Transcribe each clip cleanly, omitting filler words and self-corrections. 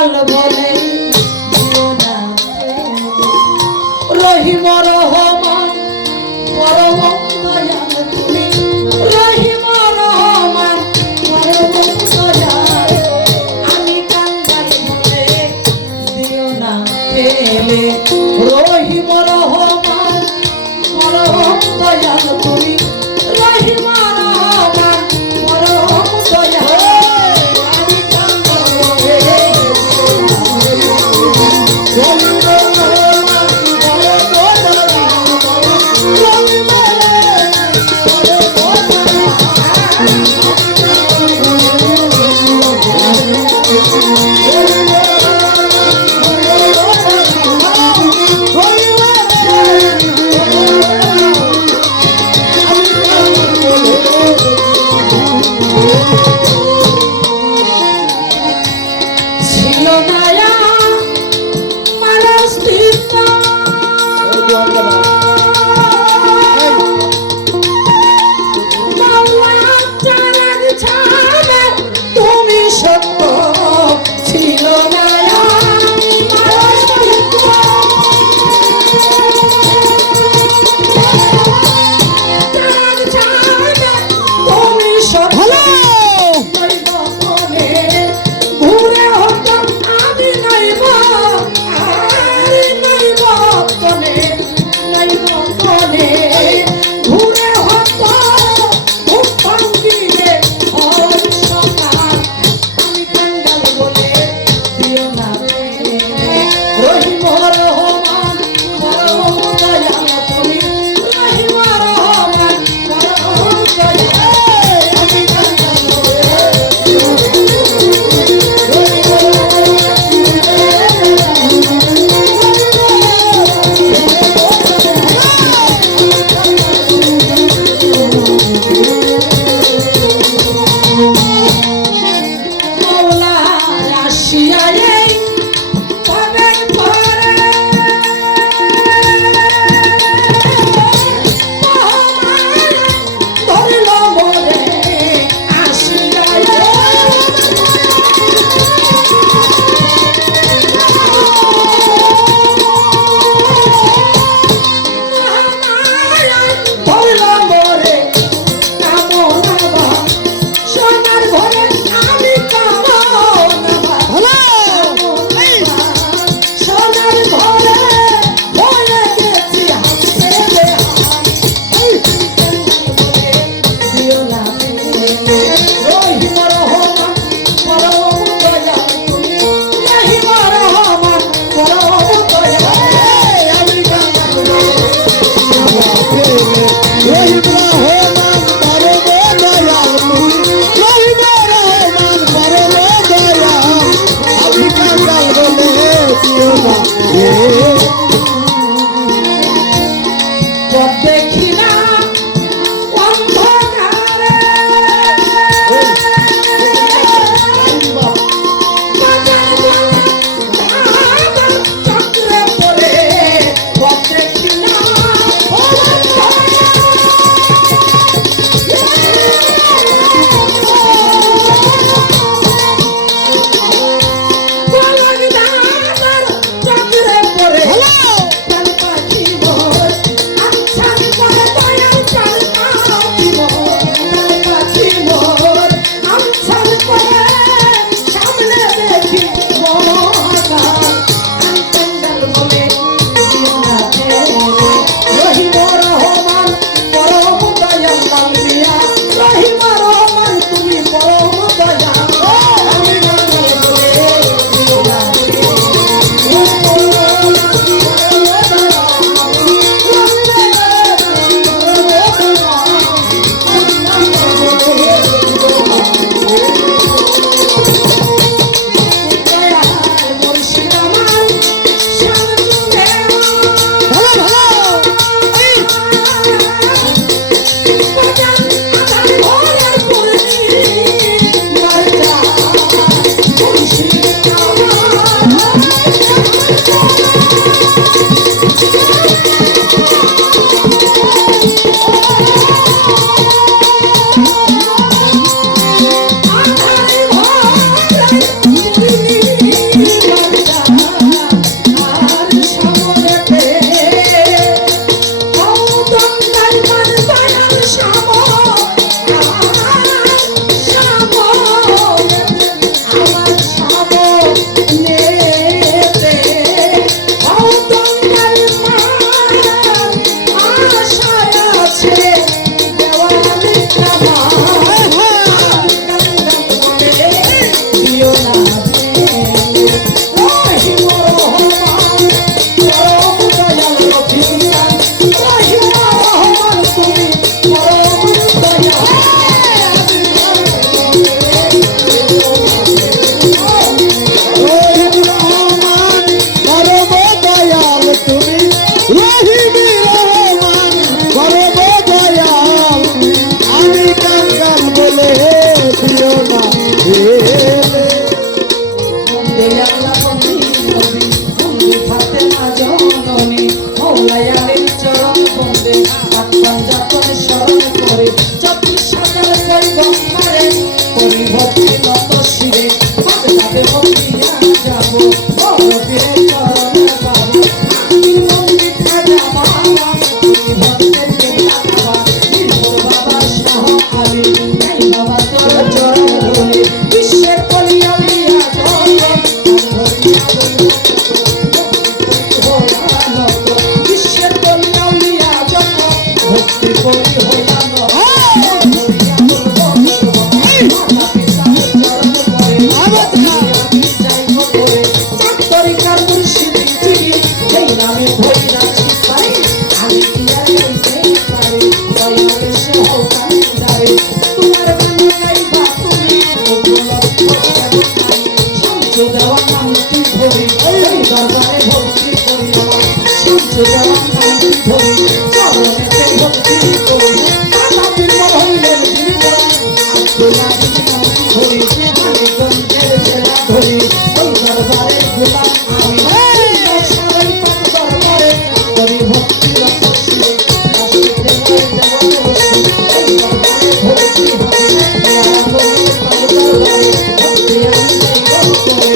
কাঙ্গাল বলে রহিম রহমান পরম দয়াল তুমি রহিম রহমান পরম দয়াল আমি কাঙ্গাল বলে দিও না ফেলে রহিম রহমান পরম দয়াল তুমি রহিম রহমান পরম দয়াল আমি কাঙ্গাল বলে দেয়াল্লা বন্দি নবী বন্দি ফাতেমা জননী মৌলাই আলীর চরণ বন্দে আত্মান যাপন স্মরণ করে 24 সাকার কই গঙ্গারে করি ভক্তি নত শিরে মাঝে মাঝে বন্দিয়া যাব বড় পীরে চরণ পাবো আমি বন্দি খাজা বাবা তুমি ভক্তের কেবলা বাবা নির্ভর বাবা শাহ আলী নাই বাবা তোর চরণ ধরে বিশ্বের কলি আউলিয়া বিশ্বের কলি আউলিয়া জন্ম ভক্তি করি হইলাম দরবারে ভক্তি করি আমার সূর্য দেওয়ান নামটি ধরি চরণেতে ভক্তি করি দাদা পীর হইলেন যিনি আব্দুল্লাহ নামটি ধরি আমি গঞ্জের জেলা ধরি ওই দরবারে গোলাম আমি সবাই পাক দরবারে করি ভক্তি রকশি আসি দেবর দেবর বসি ওই দরবারে ভক্তি হবে মেরা বলি পাক দরবারে ভক্তি আমি করে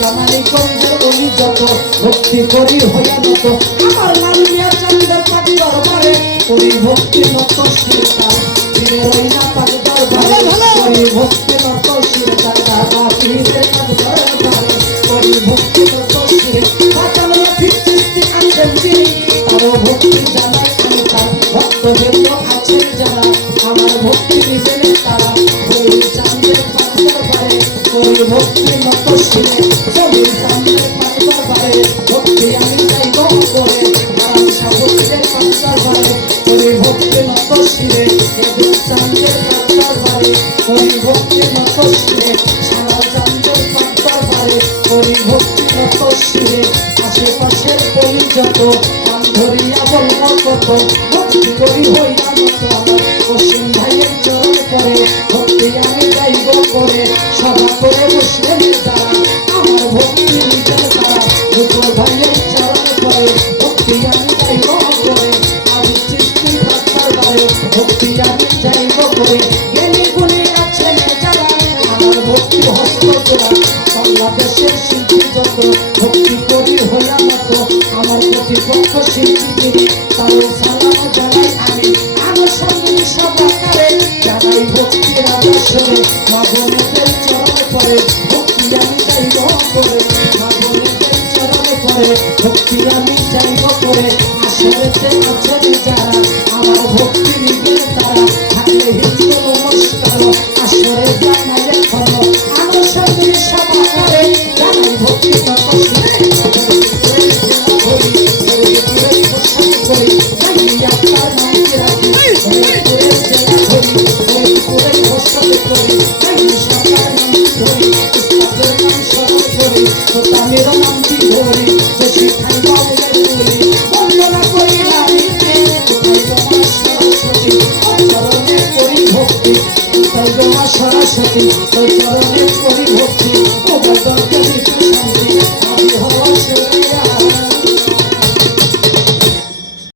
কামানি গঞ্জের ওই যত ভক্তি করি হইয়া নত আমার লালিয়া চন্দ্রের পাক দরবারে করি ভক্তি নত শিরকার ফিরে রই না পাক দরবারে করি ভক্তি নত শিরকার দাদা পীরের পাক দরবারে করি ভক্তি নত শিরে বাতানো ফিরচিস্তি আনছেন তিনি তারও ভক্তি জানাই আমি তার ভক্ত দেব আছেন যারা আমার ভক্তি নিবেন তারা করি চাঁদের পাক দরবারে করি ভক্তি নত শিরে জমির চাঁদের পাক দরবারে ভক্তি আমি যাইব করে আরাম সাবুদের পাক দরবারে করি ভক্তি নত শিরে এদের চাঁদের পাক দরবারে করি ভক্তি নত শিরে সারা চাঁদের পাক দরবারে করি ভক্তি নত শিরে আশেপাশের কলি যত নাম ধরিয়া বলব কত ভক্তি করি হইয়া নত আমার অসীম ভাইয়ের চরণ করে ভক্তি আমি যাইব করে সভা করে বসলেন যারা আমার ভক্তি নিজের তারা দুপুর ভাইয়ের চরণ করে ভক্তি আমি যাইব করে আমি সৃষ্টি থাকবার বারে ভক্তি আমি যাইব করে জ্ঞানী গুণী আছেন যারা আমার ভক্তি হস্ত তোরা বাংলাদেশের শিল্পী যত ভক্তি করি হইয়া মতো আমার প্রতিপক্ষ শিল্পীগিরি তারও সালাম জানাই আমি আমার সঙ্গে সবাকারে জানাই ভক্তি রাজস্বরে মা বোনেদের চরণ করে ভক্তি আমি যাইব করে মা বোনেদের চরণ করে ভক্তি আমি যাইব করে আসরেতে আছেন যারা আমার ভক্তি নিবে তারা থাকলে হিন্দু নমস্কার আসরে জানাই এখন আমার সঙ্গে সবাকারে জানাই ভক্তি তপস্যে মেরা নামটি ধরি বেশি খাইবা বলি বন্দনা করিলাম তোমার সরস্বতী চরণে করি ভক্তি তাই তোমার সরস্বতী ওই চরণে করি ভক্তি